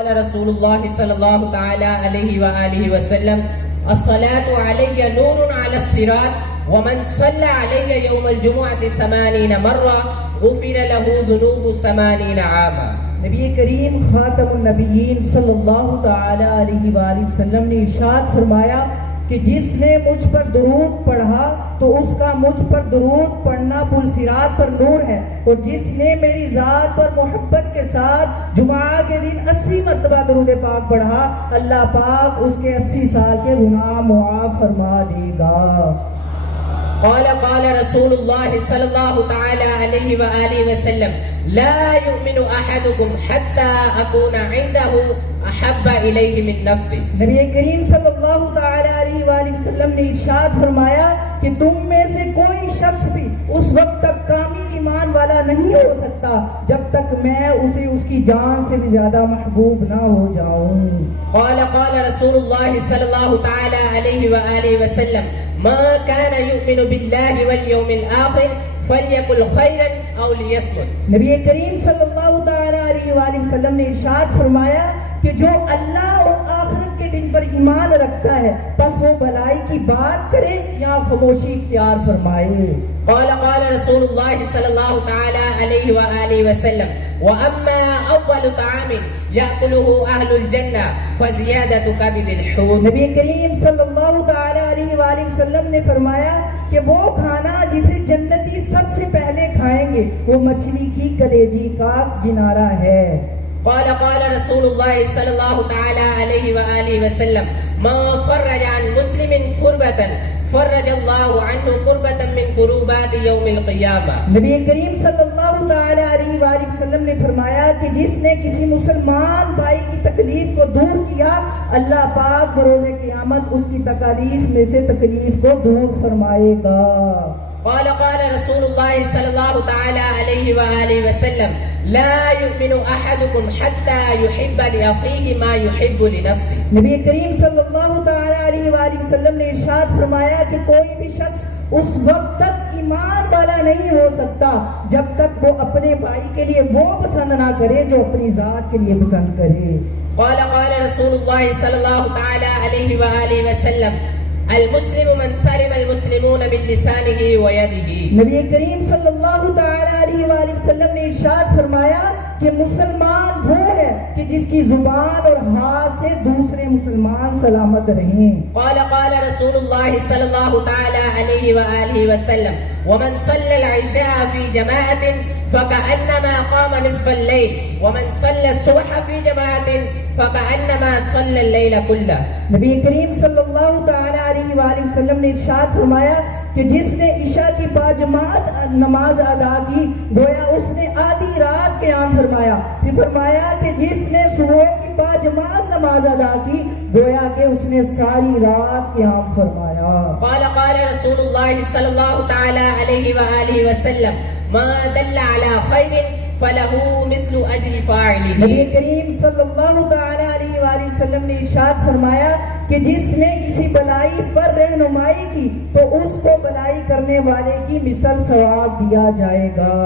قال رسول الله صلى الله تعالى عليه وآله وسلم الصلاة علي نور على الصراط ومن صلى علي يوم الجمعة 80 مرة غفر له ذنوب 80 عاما. نبی کریم خاتم النبیین صلی اللہ تعالی علیہ وآلہ وسلم نے ارشاد فرمایا کہ جس نے مجھ پر درود پڑھا تو اس کا مجھ پر درود پڑھنا پل صراط پر نور ہے، اور جس نے میری ذات پر محبت کے ساتھ جمعہ کے دن 80 مرتبہ درود پاک پڑھا، اللہ پاک اس کے 80 سال کے گناہ معاف فرما دے گا۔ قال رسول الله صلى الله تعالى عليه وآله وسلم لا يؤمن أحدكم حتى أكون عنده احب الیہ من نفسی۔ نبی کریم صلی اللہ تعالی علیہ وآلہ وسلم نے ارشاد فرمایا کہ تم میں سے کوئی شخص بھی اس وقت تک کامل ایمان والا نہیں ہو سکتا جب تک میں اسے اس کی جان سے بھی زیادہ محبوب نہ ہو جاؤں۔ قال رسول اللہ صلی اللہ تعالی علیہ وآلہ وسلم ما كان يؤمن بالله واليوم الآخر فَلْيَقُلْ خَيْرًا أَوْ لِيَصْمُتْ۔ نبی کریم صلی اللہ تعالی علیہ وآلہ وسلم نے ارشاد فرمایا کہ جو اللہ اور آخرت کے دن پر ایمان رکھتا ہے پس وہ بھلائی کی بات کرے یا خاموشی اختیار فرمائے۔ قال رسول اللہ صلی اللہ تعالی علیہ وآلہ وسلم وَأَمَّا أَوَّلُ طَعَامٍ يَأْكُلُهُ أَهْلُ الْجَنَّةِ فَزِيَادَةُ كَبِدِ الْحُوتِ۔ نبی کریم صلی اللہ تعالی علیہ وآلہ وسلم نے فرمایا کہ وہ کھانا جسے جنتی سب سے پہلے کھائیں گے وہ مچھلی کی کلیجی کا کنارہ ہے۔ قال رسول اللہ صلی اللہ تعالی علیہ وآلہ وسلم ما فرج عن مسلم کربة فرج اللہ عنہ کربة من کروبات یوم القیامہ۔ نبی کریم صلی اللہ تعالی علیہ وآلہ وسلم نے فرمایا کہ جس نے کسی مسلمان بھائی کی تکلیف کو دور کیا اللہ پاک بروز قیامت اس کی تکالیف میں سے تکلیف کو دور فرمائے گا۔ قال رسول اللہ صلی اللہ تعالی علیہ وآلہ وسلم لا يؤمن احدكم حتى يحب لأخيه ما يحب لنفسه۔ نبی کریم صلی اللہ تعالی علیہ وآلہ وسلم نے ارشاد فرمایا کہ کوئی بھی شخص اس وقت تک ایمان والا نہیں ہو سکتا جب تک وہ اپنے بھائی کے لیے وہ پسند نہ کرے جو اپنی ذات کے لیے پسند کرے۔ قال رسول اللہ صلی اللہ تعالی علیہ وآلہ وسلم المسلم من سلم المسلمون من لسانه ويده۔ نبی کریم صلی اللہ تعالی علیہ وآلہ وسلم نے ارشاد فرمایا کہ مسلمان وہ ہے کہ جس کی زبان اور ہاتھ سے دوسرے مسلمان سلامت رہیں۔ قال رسول اللہ صلی اللہ تعالی علیہ وآلہ وسلم ومن صلى العشاء في جماعة فكأنما قام نصف الليل ومن صلى الصبح في جماعة فكأنما صلى الليل كله۔ نبی کریم صلی اللہ تعالی علیہ وآلہ وسلم نے ارشاد فرمایا کہ جس نے عشاء کی باجماعت نماز ادا کی گویا اس نے آدھی رات قیام فرمایا، پھر فرمایا کہ جس نے صبح کی باجماعت نماز ادا کی گویا کہ اس نے ساری رات قیام فرمایا۔ قال رسول اللہ صلی اللہ تعالی علیہ وآلہ وسلم ما دل علی خیر فَلَهُ مِثْلُ أَجْرِ فَاعِلِهِ۔ نبی کریم صلی اللہ تعالی علیہ وآلہ وسلم نے ارشاد فرمایا کہ جس نے کسی بلائی پر رہنمائی کی تو اس کو بلائی کرنے والے کی مثل ثواب دیا جائے گا۔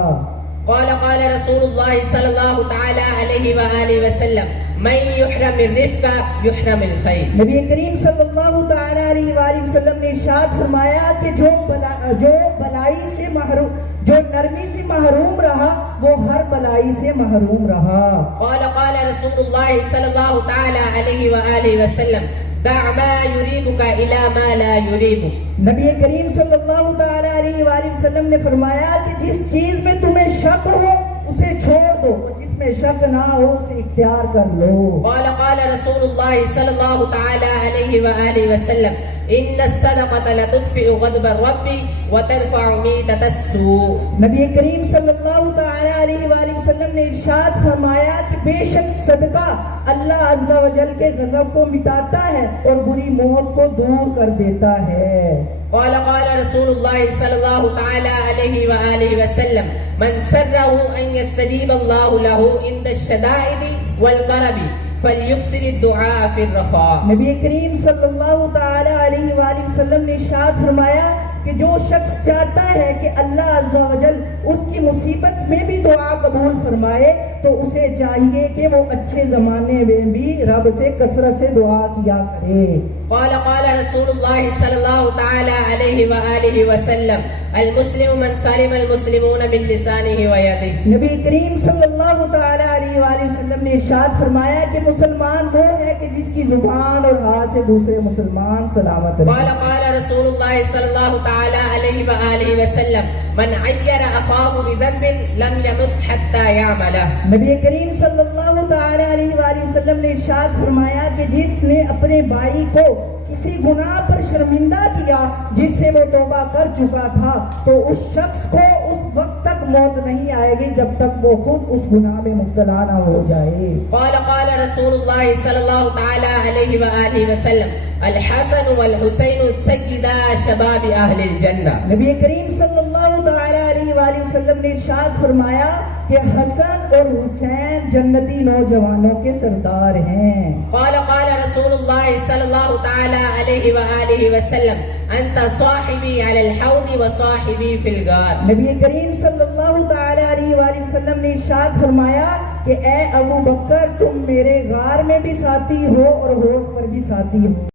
قال رسول اللہ صلی اللہ تعالی علیہ وآلہ وسلم من يحرم الرفق يحرم الخیر۔ نبی کریم صلی اللہ تعالی علیہ وآلہ وسلم نے ارشاد فرمایا کہ جو بلائی سے محروم جو نرمی سے محروم رہا وہ ہر بلائی سے محروم رہا۔ قال رسول اللہ صلی اللہ تعالی علیہ وآلہ وسلم دع ما یریبک الی ما لا یریبک۔ نبی کریم صلی اللہ تعالی علیہ وآلہ وسلم نے فرمایا کہ جس چیز میں تمہیں شک ہو اسے چھوڑ دو اور جس میں شک نہ ہو اسے اختیار کر لو۔ قال رسول اللہ صلی اللہ تعالی علیہ وآلہ وسلم ان الصدقۃ لتطفئ غضب الرب وتدفع میتۃ السوء۔ نبی کریم صلی اللہ تعالی علیہ وآلہ وسلم نے ارشاد فرمایا کہ بے شک صدقہ اللہ عز و جل کے غضب کو مٹاتا ہے اور بری موت کو دور کر دیتا ہے۔ قال رسول اللہ صلی اللہ تعالی علیہ وآلہ وسلم من سرہ ان یستجیب اللہ له عند الشدائد والکرب فلیکثر الدعاء فی الرخاء۔ نبی کریم صلی اللہ تعالی علیہ وآلہ وسلم نے ارشاد فرمایا کہ جو شخص چاہتا ہے کہ اللہ عز و جل اس کی مصیبت میں بھی دعا قبول فرمائے تو اسے چاہیے کہ وہ اچھے زمانے میں بھی رب سے کثرت سے دعا کیا کرے. قال رسول الله صلى الله تعالى عليه وآله وسلم المسلم من سلم المسلمون من لسانه ويده. نبی کریم صلی اللہ تعالی علیہ وآلہ وسلم نے ارشاد فرمایا کہ مسلمان وہ ہے کہ جس کی زبان اور ہاتھ سے دوسرے مسلمان سلامت رہے. قال رسول الله صلى الله تعالى عليه وآله وسلم من عير أخاه بذنب لم يمت حتى يعمله. نبی کریم صلی اللہ تعالی علیہ وآلہ وسلم نے ارشاد فرمایا کہ جس نے اپنے بھائی کو کسی گناہ پر شرمندہ کیا جس سے وہ توبہ کر چکا تھا تو اس شخص کو اس وقت تک موت نہیں آئے گی جب تک وہ خود اس گناہ میں مبتلا نہ ہو جائے. قال رسول الله صلى الله تعالى عليه وآله وسلم الحسن والحسين سيدا شباب اہل الجنہ. نبی کریم صلی اللہ تعالی علیہ وآلہ وسلم نے ارشاد فرمایا کہ حسن اور حسین جنتی نوجوانوں کے سردار ہیں. قال رسول الله صلى الله تعالى عليه وآله وسلم انت صاحبي على الحوض وصاحبي في الغار. نبی کریم صلی اللہ تعالی علیہ وآلہ وسلم نے ارشاد فرمایا کہ اے ابو بکر تم میرے غار میں بھی ساتھی ہو اور حوض پر بھی ساتھی ہو.